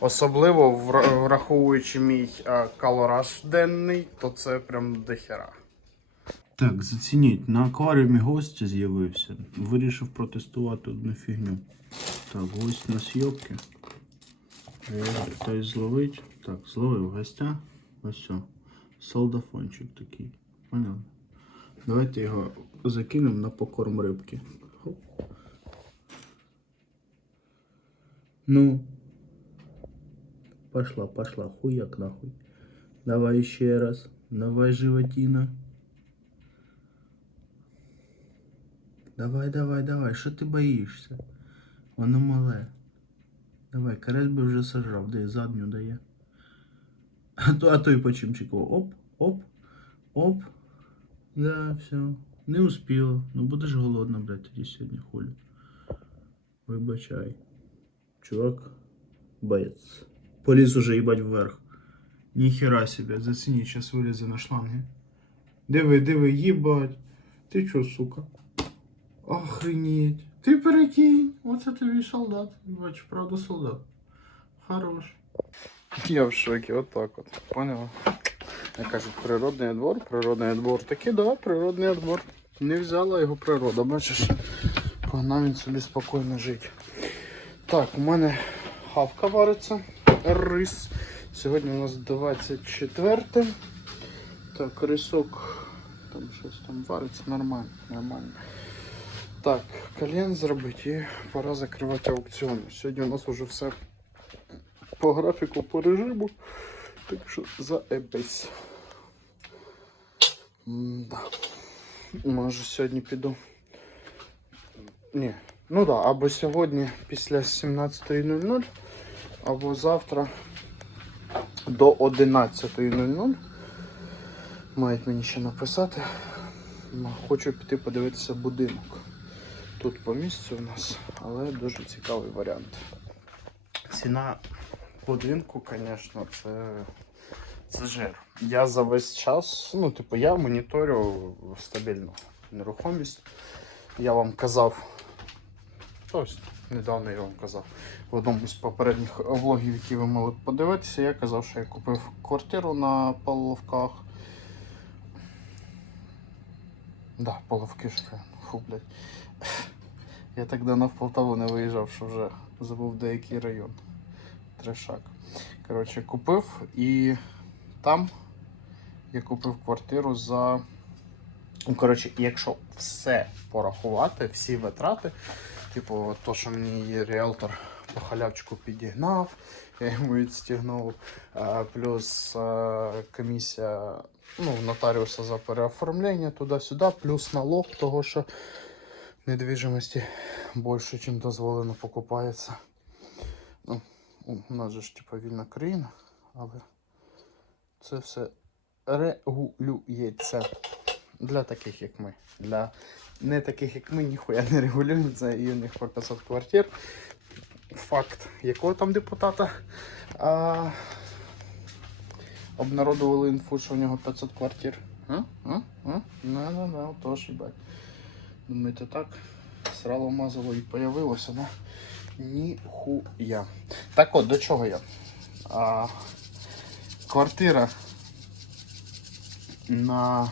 Особливо враховуючи мій е, калораж денний, то це прям дохера. Так, зацініть, на акваріумі гость з'явився. Вирішив протестувати одну фігню. Так, гость на зйомки. Хтось зловить. Так, зловив гостя. Ось все. Солдафончик такий. Понятно. Давайте його закинемо на покорм рибки. Ну. Пошла, пошла, хуяк нахуй. Давай еще раз. Давай, животина. Давай, давай, давай. Що ти боїшся? Воно мале. Давай, карась би вже сожрав, де задню дає. А то, а то й почимчику. Оп, оп, оп. Да, все. Не успіло. Ну будеш голодна, блядь, тоді сьогодні хулі. Вибачай. Чувак, боец. Поліз уже їбать вверх. Ніхера себе, зацені, зараз вилізе на шланги. Диви, диви, їбать. Ти чо, сука? Охренеть. Ти перекинь. Оце тобі солдат. Бач, правда солдат. Хорош. Я в шокі, от так от. Поняла? Як кажуть, природний двор, природний двор. Таки, да, природний двор. Не взяла його природа, бачиш? Погнав він собі спокійно жити. Так, у мене хавка вариться. Рис. Сьогодні у нас 24. Так, рисок. Там щось там вариться нормально, нормально. Так, кальян зробити і пора закривати аукціон. Сьогодні у нас вже все по графіку, по режиму. Так що заебись. Да. Може сьогодні піду. Ні. Ну так, да, або сьогодні після 17.00, або завтра до 11.00. Мають мені ще написати. Хочу піти подивитися будинок. Тут по місцю у нас, але дуже цікавий варіант. Ціна будинку, звісно, це, це жир. Я за весь час, ну, типу, я моніторю стабільну нерухомість. Я вам казав, ось недавно я вам казав, в одному з попередніх влогів, які ви могли подивитися, я казав, що я купив квартиру на Павловках. Да, Павловки ж, фу, блядь. Я так давно Полтаву не виїжджав, що вже забув деякий район. Трешак. Коротше, купив і там я купив квартиру за. Ну, коротше, якщо все порахувати, всі витрати, типу, то, що мені її ріелтор по халявчику підігнав, я йому відстігнув, плюс комісія ну, нотаріуса за переоформлення туди-сюди, плюс налог того, що недвіжимості більше, ніж дозволено покупається. Ну, у нас же ж типу вільна країна, але це все регулюється для таких, як ми. Для не таких, як ми, ніхуя не регулюється, і у них по 500 квартир. Факт, якого там депутата а, обнародували інфу, що у нього 500 квартир. А? А? А? Ну, ну, ну, тож, їбать. Думаєте так? Срало мазало і появилося, да? Ніхуя. Так от, до чого я? А, квартира на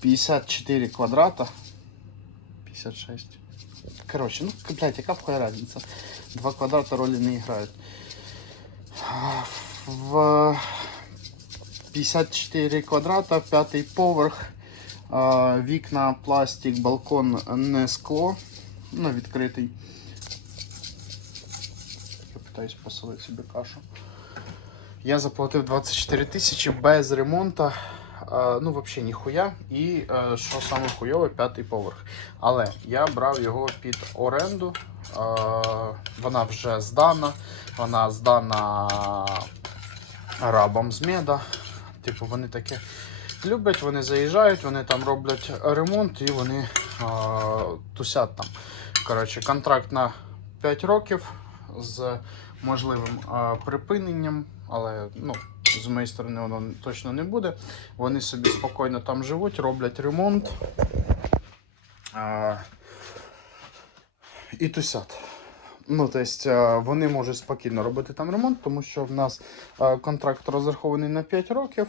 54 квадрата. 56. Короче, ну, блядь, яка входить разница? Два квадрата роли не играют. В 54 квадрата, п'ятий поверх, вікна, пластик, балкон, не скло, ну, відкритий. Я питаюсь посолити собі кашу. Я заплатив 24 тисячі без ремонту. Ну, взагалі ніхуя. І що саме хуйове, п'ятий поверх. Але я брав його під оренду. Вона вже здана. Вона здана арабам з меда. Типу, вони таке люблять, вони заїжджають, вони там роблять ремонт і вони тусять там. Коротше, контракт на 5 років з можливим припиненням, але ну, з моєї сторони воно точно не буде. Вони собі спокійно там живуть, роблять ремонт е, і тусять. Ну, тобто, вони можуть спокійно робити там ремонт, тому що в нас е, контракт розрахований на 5 років.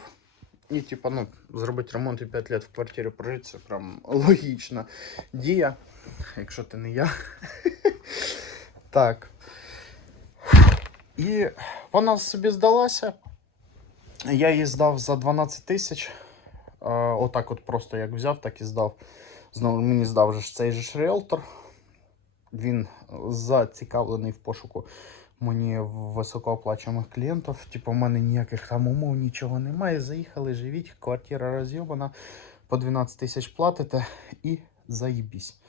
І, типа, ну, зробити ремонт і 5 років в квартирі прожити, це прям логічна дія, якщо ти не я. Так. І вона собі здалася. Я її здав за 12 тисяч. Е, Отак от просто як взяв, так і здав. Знову мені здав же цей же ж ріелтор. Він зацікавлений в пошуку мені високооплачуваних клієнтів. Типу, в мене ніяких там умов, нічого немає. Заїхали, живіть, квартира розйобана, по 12 тисяч платите і заїбісь.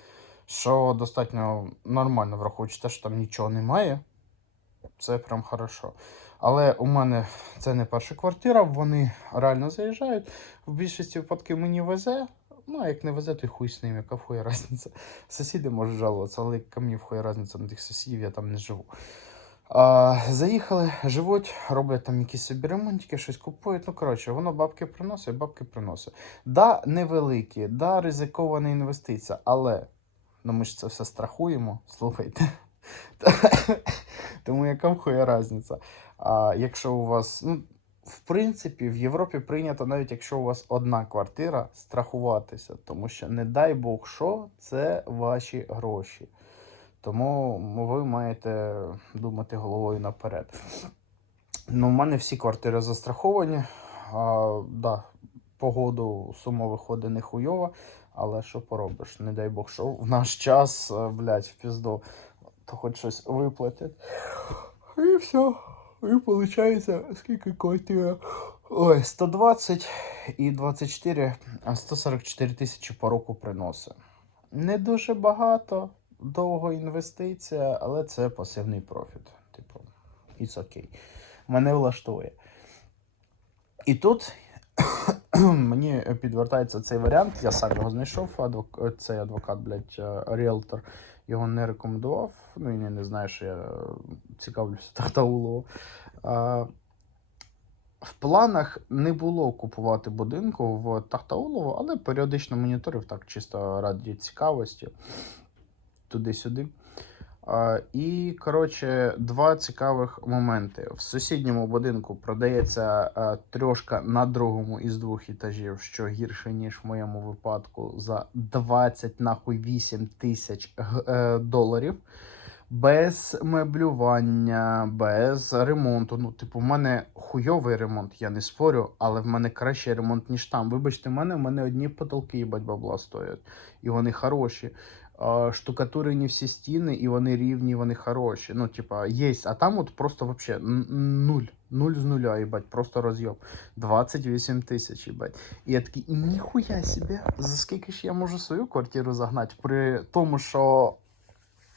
Що достатньо нормально, враховуючи те, що там нічого немає. Це прям хорошо. Але у мене це не перша квартира, вони реально заїжджають. В більшості випадків мені везе. Ну, а як не везе, то й хуй з ним, яка хуя різниця. Сусіди можуть жалуватися, але ко мені в хуя різниця на тих сусідів, я там не живу. А, заїхали, живуть, роблять там якісь собі ремонтики, щось купують. Ну, коротше, воно бабки приносить, бабки приносить. Да, невеликі, да, ризикована інвестиція, але ну, ми ж це все страхуємо, слухайте. Тому яка хуя різниця? А якщо у вас, ну, в принципі, в Європі прийнято, навіть якщо у вас одна квартира, страхуватися, тому що, не дай Бог, що це ваші гроші. Тому ви маєте думати головою наперед. Ну, в мене всі квартири застраховані. А, да, погоду сума виходить не хуйова, але що поробиш? Не дай Бог, що в наш час, е, блядь, в пізду, то хоч щось виплатять. І все. І виходить, скільки квартира? Ой, 120 і 24, 144 тисячі по року приносить. Не дуже багато, довго інвестиція, але це пасивний профіт. Типу, it's окей. Мене влаштує. І тут мені підвертається цей варіант. Я сам його знайшов. Адвок... Цей адвокат, блядь, е, ріелтор його не рекомендував. Ну, і я не знаю, що я е, цікавлюся Тахтаулово. В планах не було купувати будинку в Тахтаулово, але періодично моніторив так чисто раді цікавості туди-сюди. І, коротше, два цікавих моменти. В сусідньому будинку продається а, трошка на другому із двох етажів, що гірше, ніж в моєму випадку, за 20 нахуй 8 тисяч е, доларів. Без меблювання, без ремонту. Ну, типу, в мене хуйовий ремонт, я не спорю, але в мене кращий ремонт, ніж там. Вибачте, в мене, в мене одні потолки, їбать, бабла стоять. І вони хороші. Штукатурені всі стіни, і вони рівні, вони хороші. Ну, типа, є. А там от просто вообще нуль. Нуль з нуля, їбать, просто розйоб. 28 тисяч, їбать. І я такий, ніхуя себе, за скільки ж я можу свою квартиру загнати? При тому, що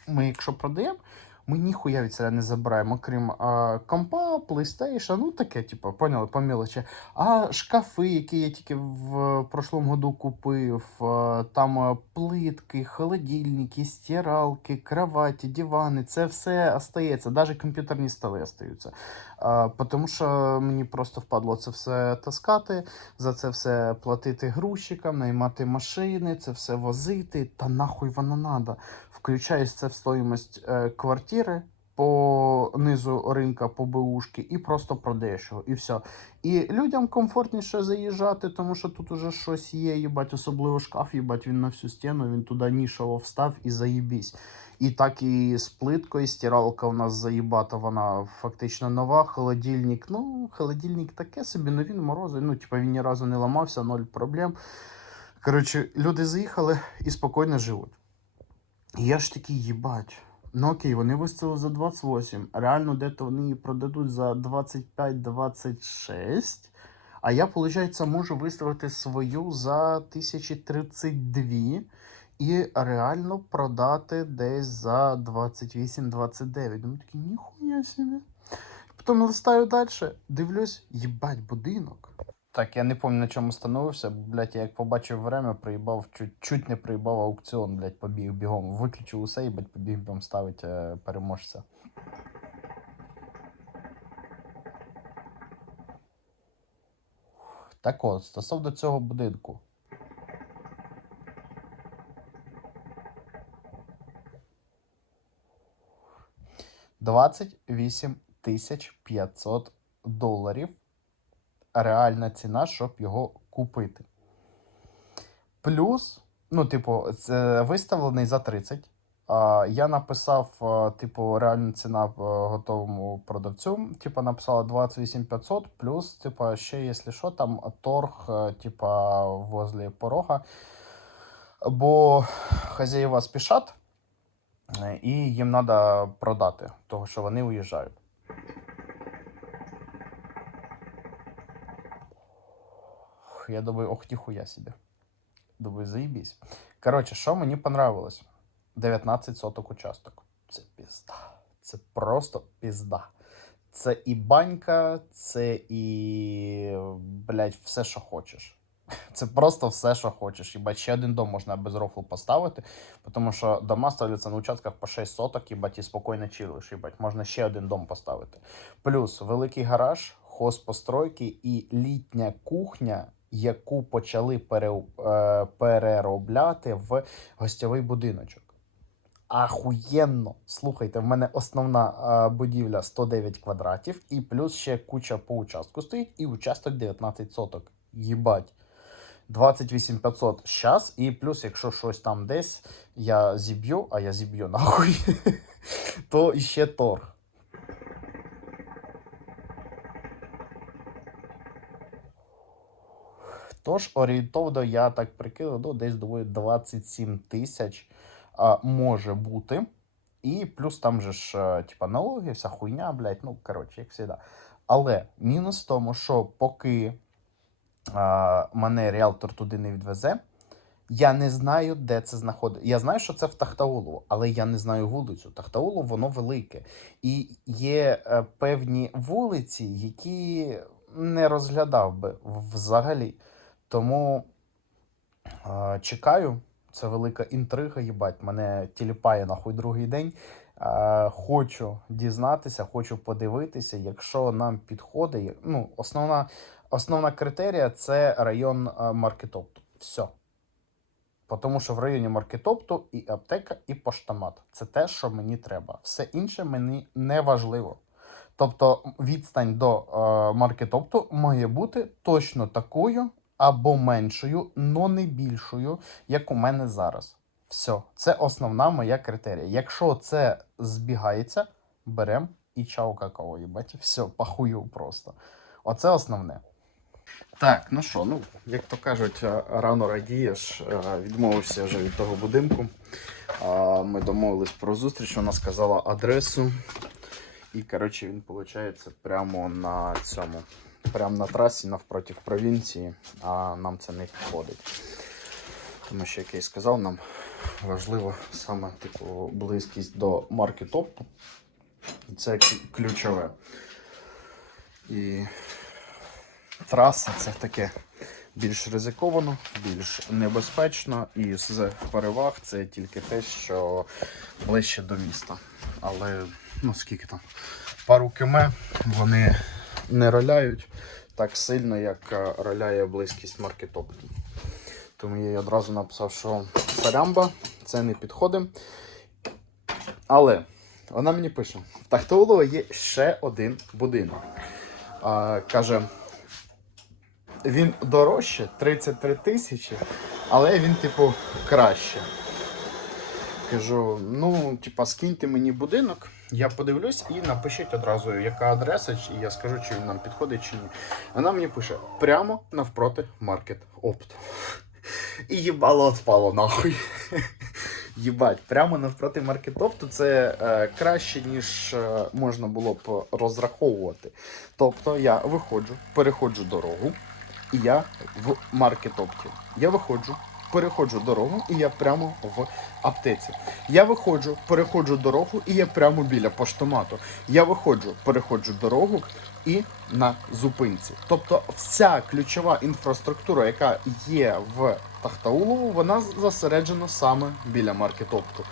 ми, якщо продаємо, ми ніхуя від себе не забираємо, окрім а, компа, PlayStation, ну таке, типу, поняли, по мелочі. А шкафи, які я тільки в прошлому году купив, а, там плитки, холодильники, стиралки, кроваті, дивани, це все остається, навіть комп'ютерні столи остаються. Тому що мені просто впадло це все таскати, за це все платити грузчикам, наймати машини, це все возити, та нахуй воно надо. Включаєш це в стоїмость е, квартири по низу ринка, по БУшки, і просто продаєш його, і все. І людям комфортніше заїжджати, тому що тут уже щось є, їбать, особливо шкаф, їбать, він на всю стіну, він туди нішово встав і заїбісь. І так і з плиткою, і стиралка у нас заїбата, вона фактично нова. Холодильник, ну, холодильник таке собі, ну він морозить, ну, типа він ні разу не ламався, ноль проблем. Коротше, люди заїхали і спокійно живуть. І я ж такий, їбать. Ну окей, вони виставили за 28. Реально, де-то вони її продадуть за 25-26. А я, виходить, можу виставити свою за 1032 і реально продати десь за 28-29. Ну такий, ніхуя собі. Потім листаю далі, дивлюсь, їбать, будинок. Так, я не пам'ятаю, на чому становився, бо, блядь, я як побачив время, приїбав, чуть, чуть не приїбав аукціон, блядь, побіг бігом. Виключив усе, їбать, побіг бігом ставить е, переможця. Так от, стосовно цього будинку. 28 тисяч 500 доларів. Реальна ціна, щоб його купити. Плюс, ну, типу, це виставлений за 30. Я написав, типу, реальна ціна готовому продавцю. Типу, написала 28 500, плюс, типу, ще, якщо що, там торг, а, типу, возле порога. Бо хазяїва спішать, е, і їм треба продати, тому що вони уїжджають. Я думаю, ох, ніхуя себе. Думаю, заебись. Коротше, що мені понравилось? 19 соток участок. Це пізда. Це просто пізда. Це і банька, це і. блядь, все, що хочеш. Це просто все, що хочеш. Їбать, ще один дом можна без рофлу поставити, тому що дома ставляться на участках по 6 соток, їбать, і спокійно чилиш, їбать. Можна ще один дом поставити. Плюс великий гараж, хозпостройки і літня кухня, яку почали е, переробляти в гостьовий будиночок. Ахуєнно! Слухайте, в мене основна е, будівля 109 квадратів, і плюс ще куча по участку стоїть, і участок 19 соток. Їбать. 28 500 щас, і плюс, якщо щось там десь я зіб'ю, а я зіб'ю нахуй, то іще торг. Тож орієнтовно я так прикинув, ну, десь думаю, 27 тисяч може бути. І плюс там же ж, е, типа, налоги, вся хуйня, блядь, ну, коротше, як завжди. Але мінус в тому, що поки а, мене ріалтор туди не відвезе, я не знаю, де це знаходиться. Я знаю, що це в Тахтаулово, але я не знаю вулицю. Тахтаулово, воно велике. І є е, певні вулиці, які не розглядав би взагалі. Тому е, чекаю. Це велика інтрига, їбать. Мене тіліпає нахуй другий день. Е, хочу дізнатися, хочу подивитися. Якщо нам підходить, ну, основна, основна критерія це район е, маркетопту. Все. Тому що в районі маркетопту і аптека, і поштомат. Це те, що мені треба. Все інше мені не важливо. Тобто відстань до е, маркетопту має бути точно такою або меншою, но не більшою, як у мене зараз. Все, це основна моя критерія. Якщо це збігається, берем і чау какао, їбать. Все, пахую просто. Оце основне. Так, ну що, ну, як то кажуть, е, рано радієш, е, відмовився вже від того будинку. Ми домовились про зустріч, вона сказала адресу. І, коротше, він, виходить, прямо на цьому, прямо на трасі навпроти провінції, а нам це не підходить. Тому що, як я і сказав, нам важливо саме типу, близькість до маркетопту. Це ключове. І траса це таке більш ризиковано, більш небезпечно. І з переваг це тільки те, що ближче до міста. Але ну скільки там? Пару км вони не роляють так сильно, як е, роляє близькість маркетопту. Тому я їй одразу написав, що сарямба, це не підходить. Але вона мені пише: в Тахтаулово є ще один будинок. А, каже, він дорожче 33 тисячі, але він, типу, краще. Кажу, ну, типа, скиньте мені будинок, я подивлюсь і напишіть одразу, яка адреса, чи я скажу, чи він нам підходить, чи ні. Вона мені пише прямо навпроти маркет опту. І їбало отпало нахуй. Їбать, прямо навпроти маркетопту це е, краще, ніж е, можна було б розраховувати. Тобто я виходжу, переходжу дорогу, і я в маркетопті. Я виходжу, переходжу дорогу, і я прямо в аптеці. Я виходжу, переходжу дорогу, і я прямо біля поштомату. Я виходжу, переходжу дорогу і на зупинці. Тобто, вся ключова інфраструктура, яка є в Тахтаулову, вона зосереджена саме біля маркетопту.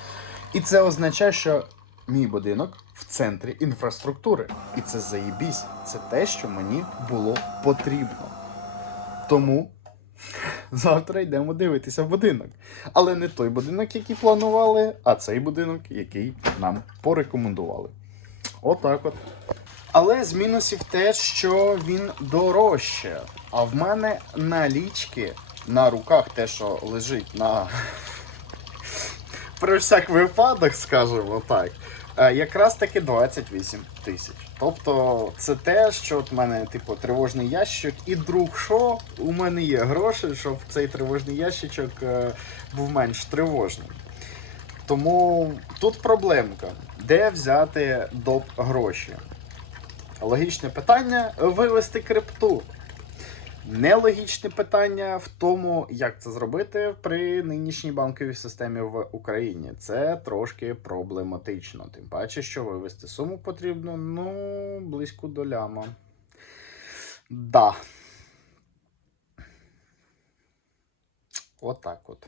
І це означає, що мій будинок в центрі інфраструктури. І це заєбісь. Це те, що мені було потрібно. Тому завтра йдемо дивитися будинок. Але не той будинок, який планували, а цей будинок, який нам порекомендували. Отак от. Але з мінусів те, що він дорожче. А в мене налічки на руках, те, що лежить на. Про всяк випадок, скажімо так. е, Якраз таки 28 тисяч. Тобто, це те, що от мене, типу, тривожний ящик, і друг що, у мене є гроші, щоб цей тривожний ящичок е, був менш тривожним. Тому тут проблемка. Де взяти доп гроші? Логічне питання вивести крипту. Нелогічне питання в тому, як це зробити при нинішній банковій системі в Україні. Це трошки проблематично. Тим паче, що вивести суму потрібно ну, близько до ляма. Да. Отак от.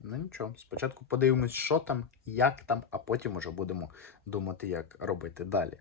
Ну нічого, спочатку подивимось, що там, як там, а потім уже будемо думати, як робити далі.